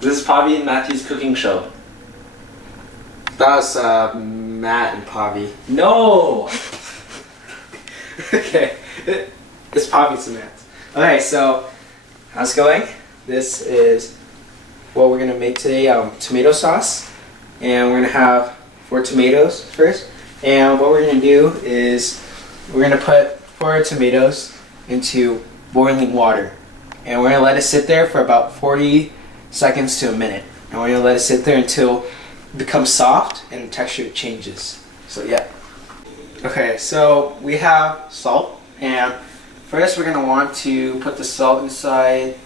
This is Pavi and Matthew's cooking show. That was Matt and Pavi. No! Okay, it's Pavi's and Matt's. Okay, so how's it going? This is what we're gonna make today, tomato sauce. And we're gonna have 4 tomatoes first. And what we're gonna do is we're gonna put 4 tomatoes into boiling water. And we're gonna let it sit there for about 40 seconds to a minute. And we're gonna let it sit there until it becomes soft and the texture changes. So yeah. Okay, so we have salt, and first we're gonna want to put the salt inside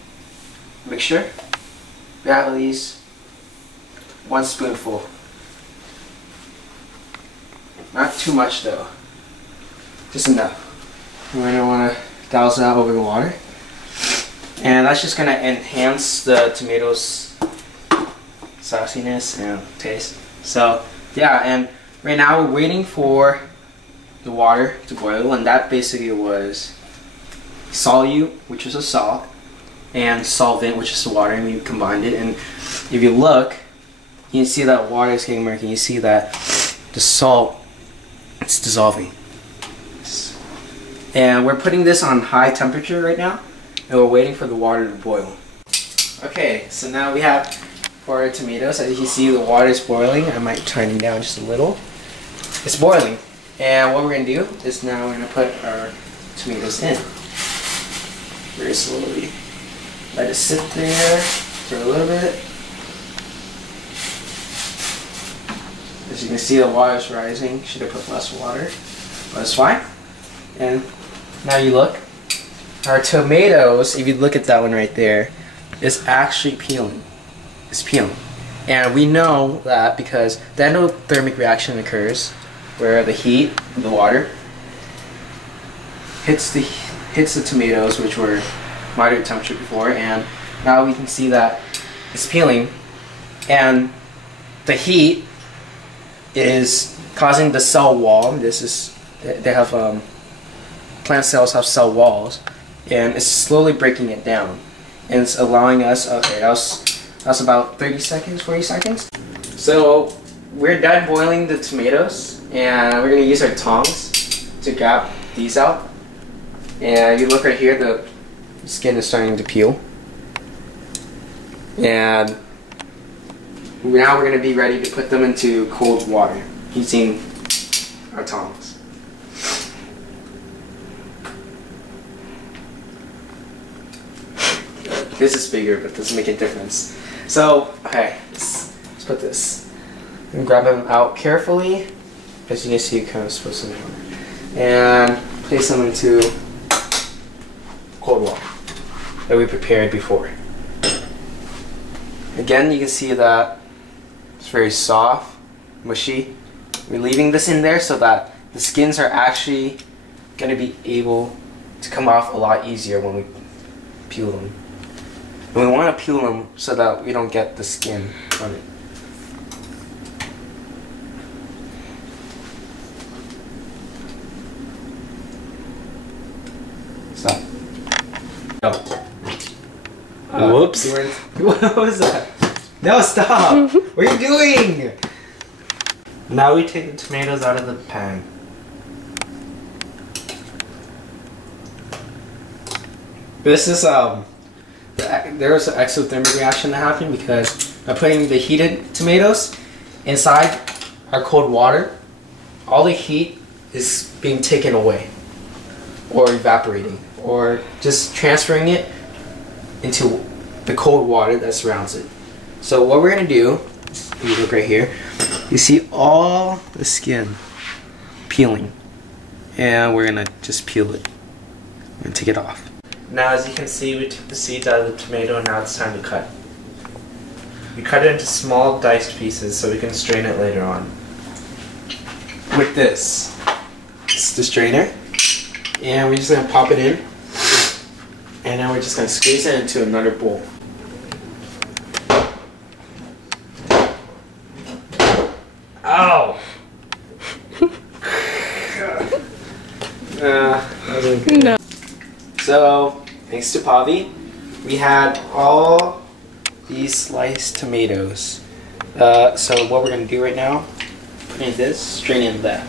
mixture. We have at least 1 spoonful. Not too much though. Just enough. We're gonna wanna douse that over the water. And that's just gonna enhance the tomatoes' sauciness and taste. So yeah, and right now we're waiting for the water to boil, and that basically was solute, which is a salt, and solvent, which is the water, and we combined it. And if you look, you can see that water is getting murky. You see that the salt, it's dissolving. And we're putting this on high temperature right now, and we're waiting for the water to boil. Okay, so now we have 4 tomatoes. As you can see, the water is boiling. I might turn it down just a little. It's boiling. And what we're going to do is now we're going to put our tomatoes in. Very slowly. Let it sit there for a little bit. As you can see, the water is rising. Should have put less water, but it's fine. And now you look. Our tomatoes, if you look at that one right there, is actually peeling. It's peeling. And we know that because the endothermic reaction occurs where the heat of the water hits the tomatoes, which were moderate temperature before, and now we can see that it's peeling, and the heat is causing the cell wall. They have plant cells have cell walls, and it's slowly breaking it down, and it's allowing us. Okay, that's about 30 seconds, 40 seconds. So we're done boiling the tomatoes, and we're gonna use our tongs to grab these out. And you look right here, the skin is starting to peel. And now we're gonna be ready to put them into cold water using our tongs. This is bigger, but doesn't make a difference. So, okay, let's put this. And grab them out carefully, as you can see, kind of supposed to be. And place them into cold water that we prepared before. Again, you can see that it's very soft, mushy. We're leaving this in there so that the skins are actually going to be able to come off a lot easier when we peel them. And we want to peel them so that we don't get the skin on it. Stop. Oh. Whoops. What was that? No, stop! What are you doing? Now we take the tomatoes out of the pan. This is there was an exothermic reaction that happened because by putting the heated tomatoes inside our cold water, all the heat is being taken away, or evaporating, or just transferring it into the cold water that surrounds it. So what we're gonna do, if you look right here, you see all the skin peeling, and we're gonna just peel it and take it off. Now, as you can see, we took the seeds out of the tomato, and now it's time to cut. We cut it into small diced pieces so we can strain it later on. With this, it's the strainer, and we're just gonna pop it in, and now we're just gonna squeeze it into another bowl. Ow! That wasn't good. No. So, thanks to Pavi, we had all these sliced tomatoes. So what we're gonna do right now, putting this straight in that.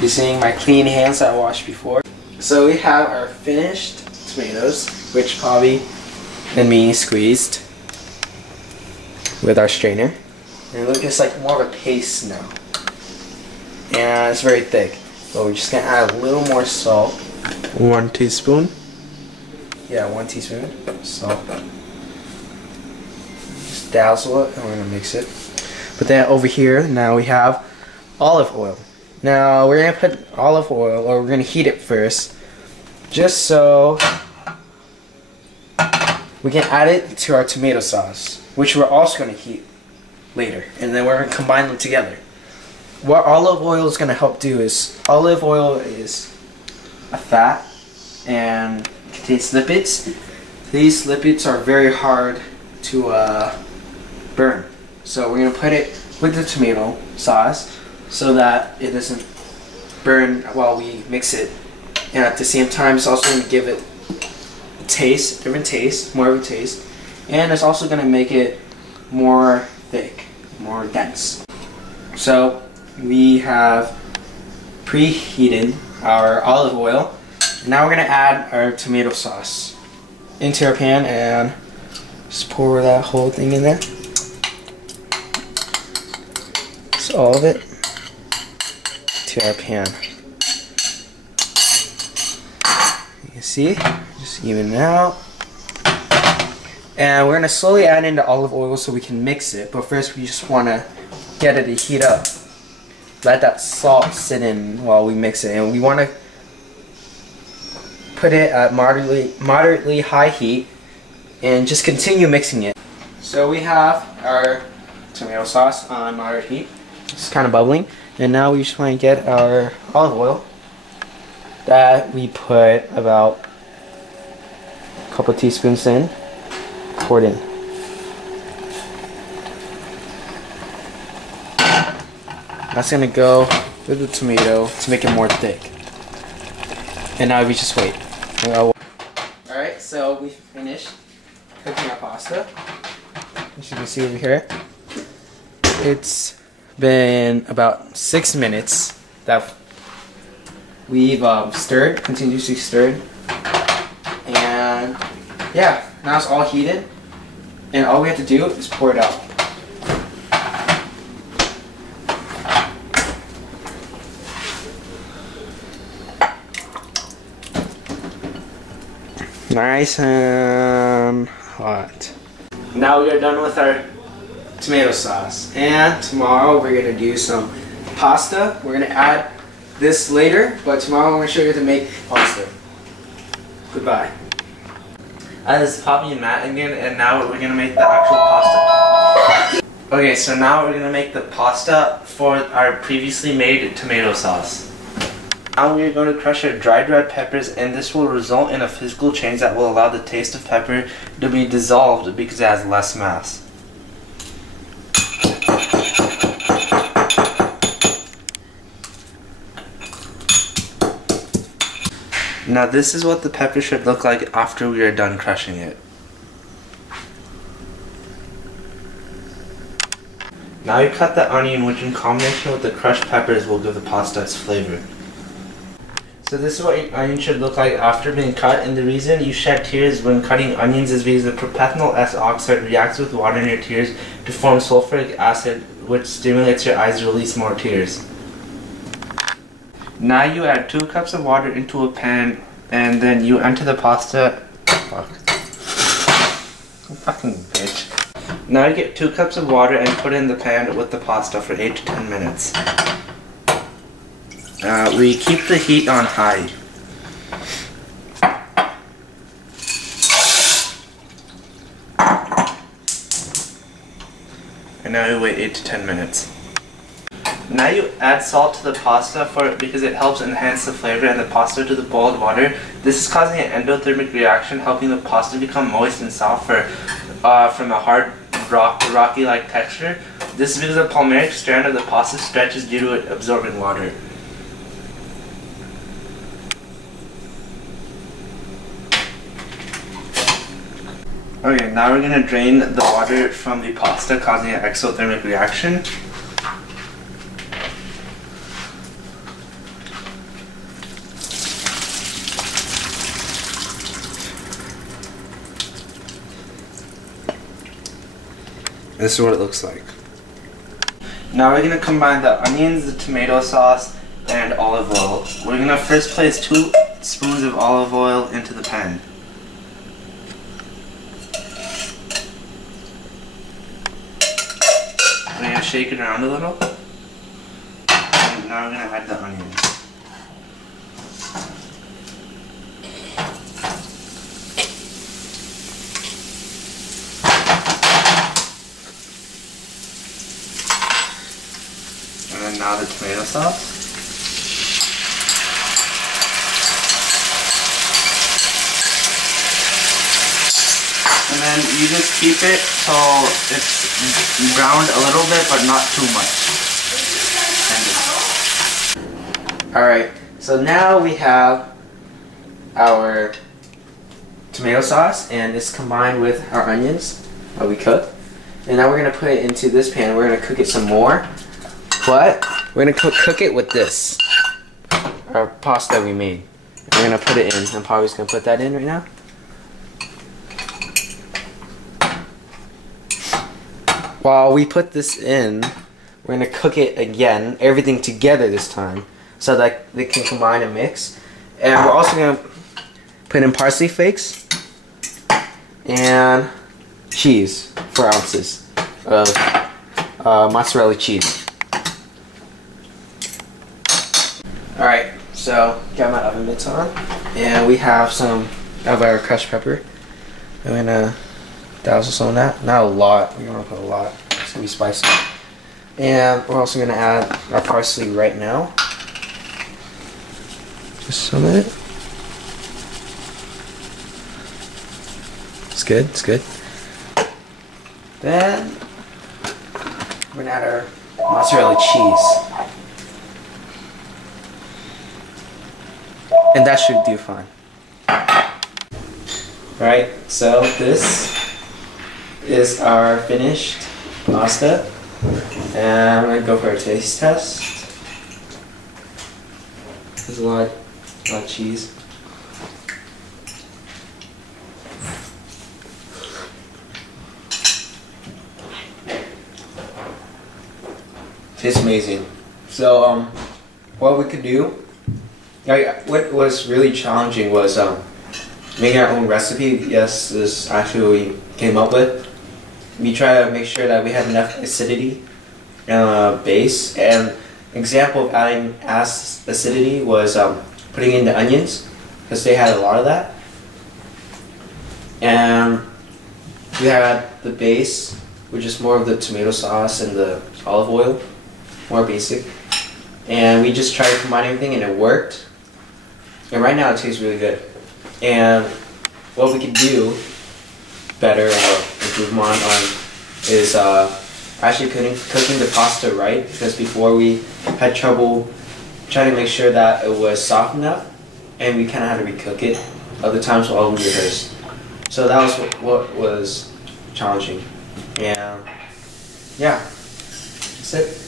Using my clean hands that I washed before. So we have our finished tomatoes, which Mavi and me squeezed with our strainer. And look, it's like more of a paste now. And it's very thick. So we're just gonna add a little more salt. 1 teaspoon. Yeah, 1 teaspoon salt. Just dazzle it and we're gonna mix it. But then over here, now we have olive oil. Now we're gonna put olive oil, or we're gonna heat it first, just so we can add it to our tomato sauce, which we're also gonna heat later, and then we're gonna combine them together. What olive oil is gonna help do is, olive oil is a fat and contains lipids. These lipids are very hard to burn, so we're gonna put it with the tomato sauce so that it doesn't burn while we mix it, and at the same time it's also going to give it a taste, different taste, more of a taste, and it's also going to make it more thick, more dense. So we have preheated our olive oil. Now we're going to add our tomato sauce into our pan and just pour that whole thing in there. Just all of it to our pan. You can see, just even it out. And we're gonna slowly add in the olive oil so we can mix it, but first we just wanna get it to heat up. Let that salt sit in while we mix it, and we wanna put it at moderately high heat and just continue mixing it. So we have our tomato sauce on moderate heat. It's kind of bubbling. And now we just want to get our olive oil that we put about a couple teaspoons in, pour it in. That's going to go with the tomato to make it more thick. And now we just wait. Alright, so we finished cooking our pasta. As you can see over here, it's been about 6 minutes that we've continuously stirred, and yeah, now it's all heated, and all we have to do is pour it out. Nice and hot. Now we are done with our tomato sauce, and tomorrow we're gonna do some pasta. We're gonna add this later, but tomorrow I'm gonna show you how to make pasta. Goodbye. This is Poppy and Matt again, and now we're gonna make the actual pasta. Okay, so now we're gonna make the pasta for our previously made tomato sauce. Now we are going to crush our dried red peppers, and this will result in a physical change that will allow the taste of pepper to be dissolved because it has less mass. Now this is what the pepper should look like after we are done crushing it. Now you cut the onion, which in combination with the crushed peppers will give the pasta its flavor. So this is what your onion should look like after being cut, and the reason you shed tears when cutting onions is because the propanol S oxide reacts with water in your tears to form sulfuric acid, which stimulates your eyes to release more tears. Now you add 2 cups of water into a pan, and then you enter the pasta. Fuck. Fucking bitch. Now you get 2 cups of water and put it in the pan with the pasta for 8 to 10 minutes. We keep the heat on high. And now we wait 8 to 10 minutes. Now you add salt to the pasta because it helps enhance the flavor, and the pasta to the boiled water. This is causing an endothermic reaction, helping the pasta become moist and soft from a hard, rocky-like texture. This is because the palmaric strand of the pasta stretches due to it absorbing water. Okay, now we're gonna drain the water from the pasta, causing an exothermic reaction. This is what it looks like. Now we're gonna combine the onions, the tomato sauce, and olive oil. We're gonna first place 2 spoons of olive oil into the pan. We're gonna shake it around a little. And now we're gonna add the onions. And then now the tomato sauce. And then you just keep it till it's browned a little bit, but not too much. Alright, so now we have our tomato sauce, and it's combined with our onions that we cooked. And now we're going to put it into this pan. We're going to cook it some more. But we're going to cook it with this, our pasta we made. We're going to put it in. I'm probably just going to put that in right now. While we put this in, we're going to cook it again, everything together this time, so that they can combine and mix. And we're also going to put in parsley flakes and cheese, 4 ounces of mozzarella cheese. Alright, so got my oven mitts on, and we have some of our crushed pepper. I'm going to douse some of that. Not a lot, we're going to put a lot, it's going to be spicy. And we're also going to add our parsley right now. Just some of it. It's good, it's good. Then we're going to add our mozzarella cheese. And that should do fine. Alright, so this is our finished pasta. And I'm going to go for a taste test. There's a lot of cheese. Tastes amazing. So, what we could do, what was really challenging was making our own recipe. Yes, this is actually what we came up with. We try to make sure that we have enough acidity base. And example of adding acidity was putting in the onions, because they had a lot of that. And we had the base, which is more of the tomato sauce and the olive oil, more basic. And we just tried to combine everything, and it worked. And right now it tastes really good. And what we could do better or improve on is actually cooking the pasta right, because before we had trouble trying to make sure that it was soft enough, and we kind of had to recook it other times while we rehearsed. So that was what was challenging. And yeah, that's it.